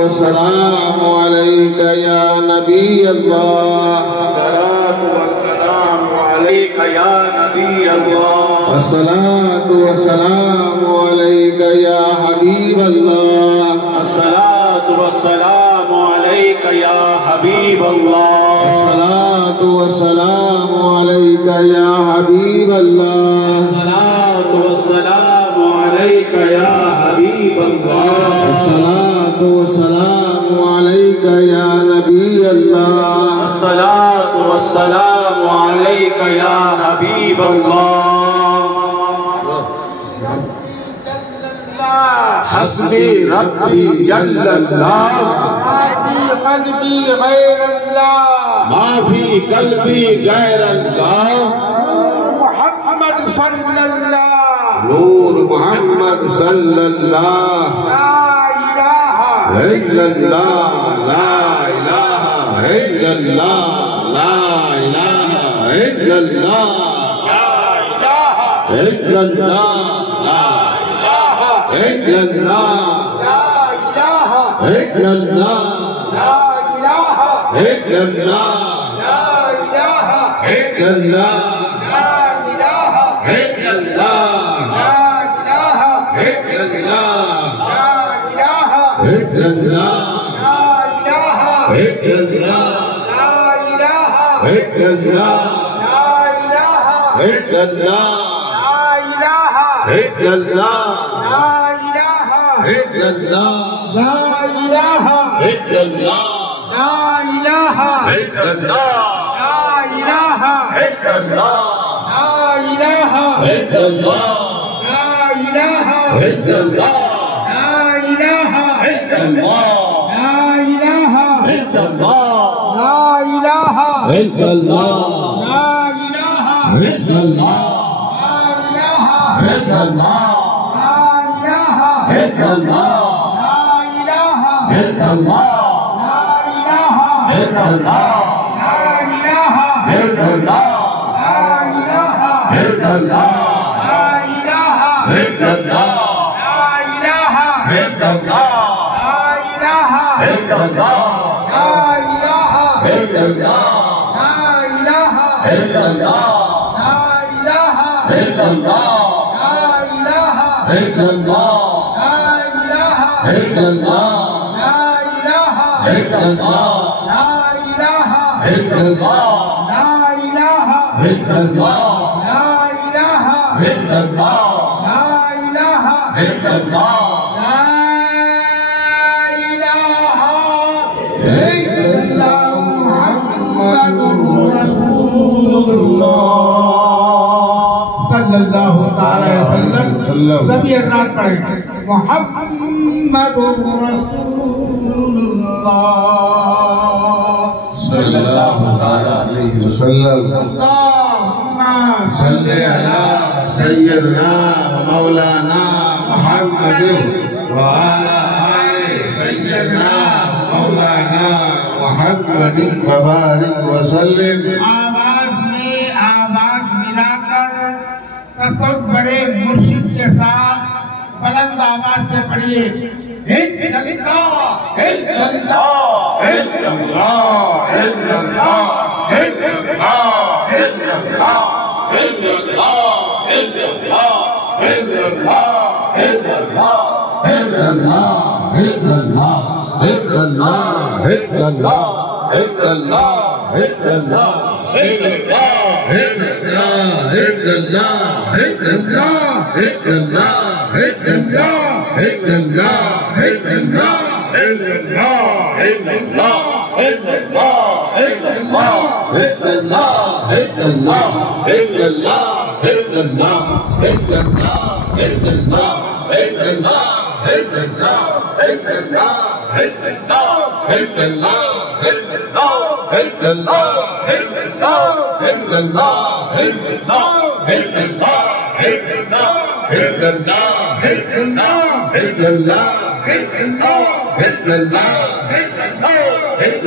वस्सलामु अलैका या नबी अल्लाह अस्सलातु वस्सलामु अलैका या नबी अल्लाह अस्सलातु वस्सलामु अलैका या हबीब अल्लाह अस्सलातु वस्सलामु अलैका या हबीब अल्लाह अस्सलातु वस्सलामु अलैका या हबीब अल्लाह अस्सलातु वस्सलामु अलैका या हबीब अल्लाह अस्सलातु वस्सलामु अलैका या नबी अल्लाह अस्सलातु वस्सलामु अलैका या हबीब अल्लाह हस्बी रब्बी जल्लल्लाह माफी कल्बी गैरल्लाह माफी कल्बी गैरल्लाह नूर मोहम्मद सल्लल्लाह ला इलाहा इल्लल्लाह ला इलाहा इल्लल्लाह ला इलाहा इल्लल्लाह इल्लल्लाह ला इल्लल्लाह इल्लल्लाह इल्लल्लाह इल्लल्लाह सभी रात पढ़े मुहम्मदुर रसूलुल्लाह सल्लल्लाहु अलैहि वसल्लम सल्ले अला सय्यदना मौलाना मुहम्मद व अला आलि सय्यदना मौलाना मुहम्मद व बारिक व सल्लिम। आवाज में आवाज मिलाकर तसव्वुरे मुर्शिद के साथ बुलंद आवाज से पढ़िए इल्लल्लाह इल्लल्लाह इल्लल्लाह इल्लल्लाह इल्लल्लाह इल्लल्लाह इल्लल्लाह इल्लल्लाह इल्लल्लाह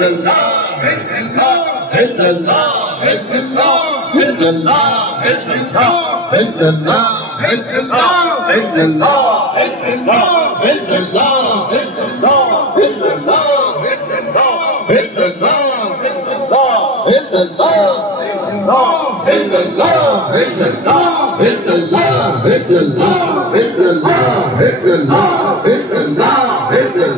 इल्लल्लाह इल्लल्लाह इल्लल्लाह इल्लल्लाह इल्लल्लाह इल्लल्लाह illallah, illallah, illallah, illallah, illallah, illallah, illallah, illallah,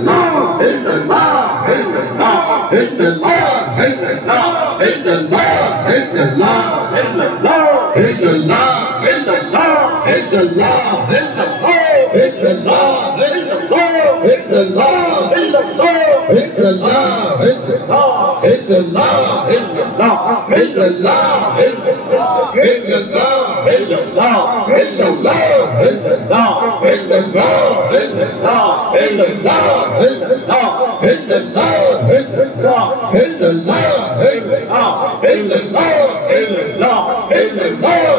illallah,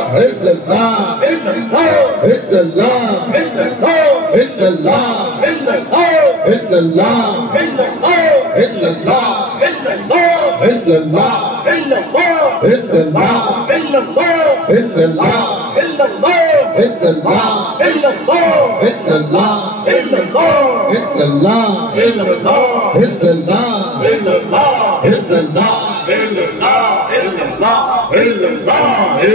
illallah, illallah, illallah, illallah, illallah, illallah, illallah,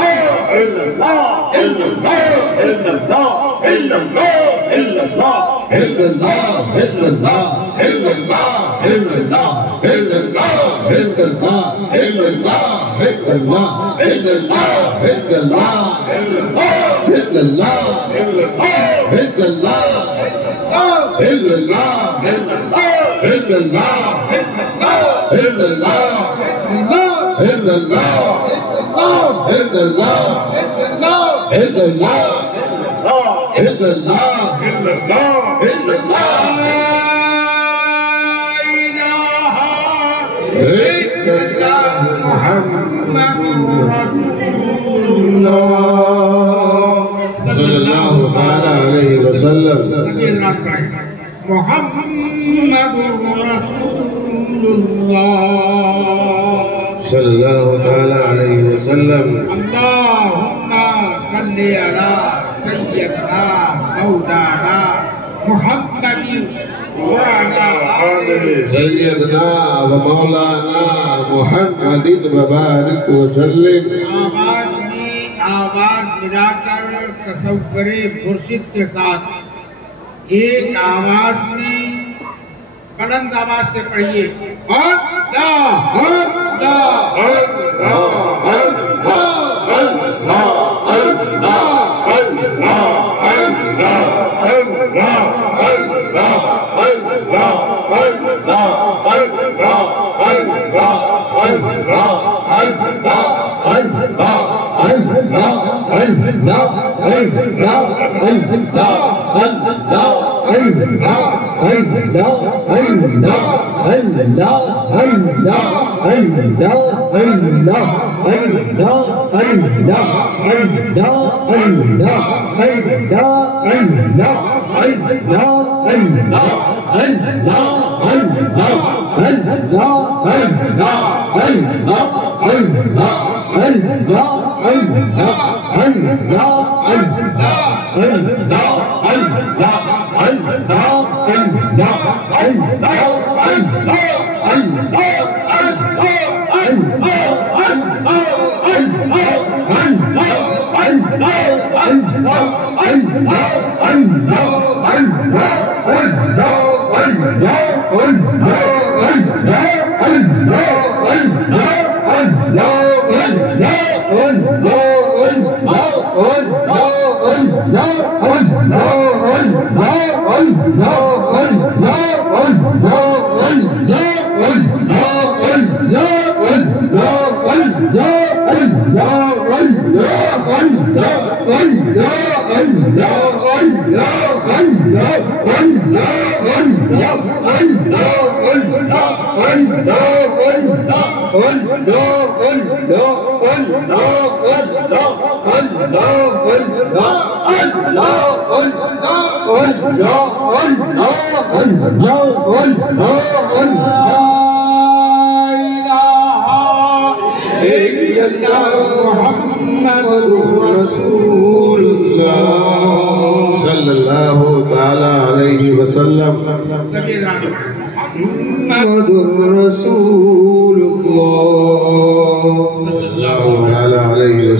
illallah, illallah, illallah, मुर्शिद के साथ एक आवाज में बुलंद आवाज से पढ़िए वसल्लम। सभी मुहम्मदुर रसूलुल्लाह।